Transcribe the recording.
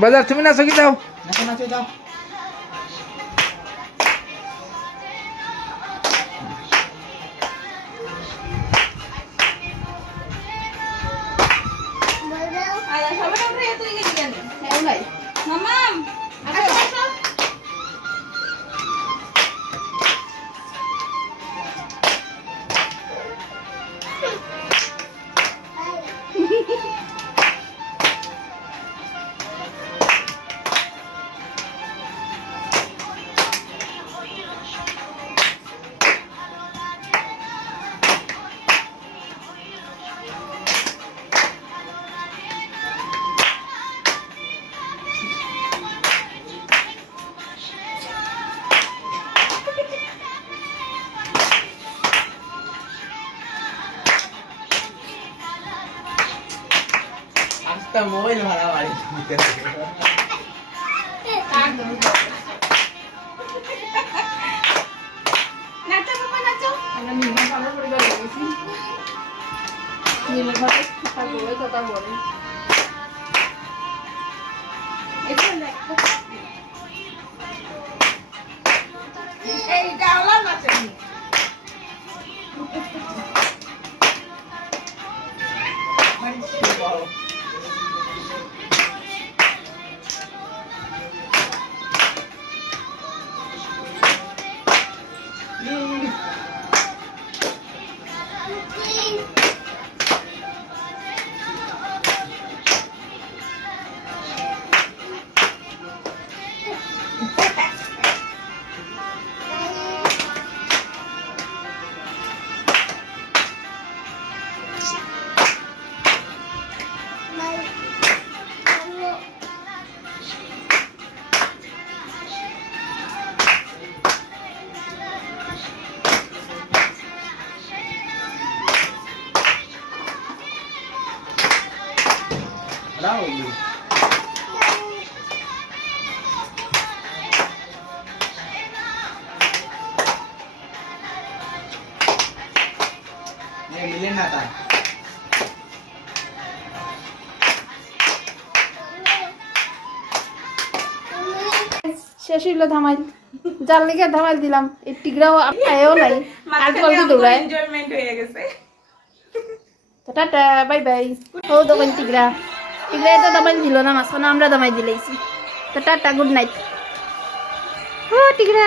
বাজার তুমি নাচো কি যাও নাচো যাও আজটা মোবাইল ভাড়া বাড়ি মিলে না তাই শেষ হইলো ধামাইল জাল লিখে ধামাইল দিলাম এই টিকরাও আয়ও নাই আর জলদি দৌড়ায় এনজয়মেন্ট হয়ে গেছে তো টাটা বাই বাই ও দোকান টিকরা টিকরা তো ধামাইল দিল না মাঝখানে আমরা ধামাই দিলেইছি তো টাটা গুড নাইট ও টিকরা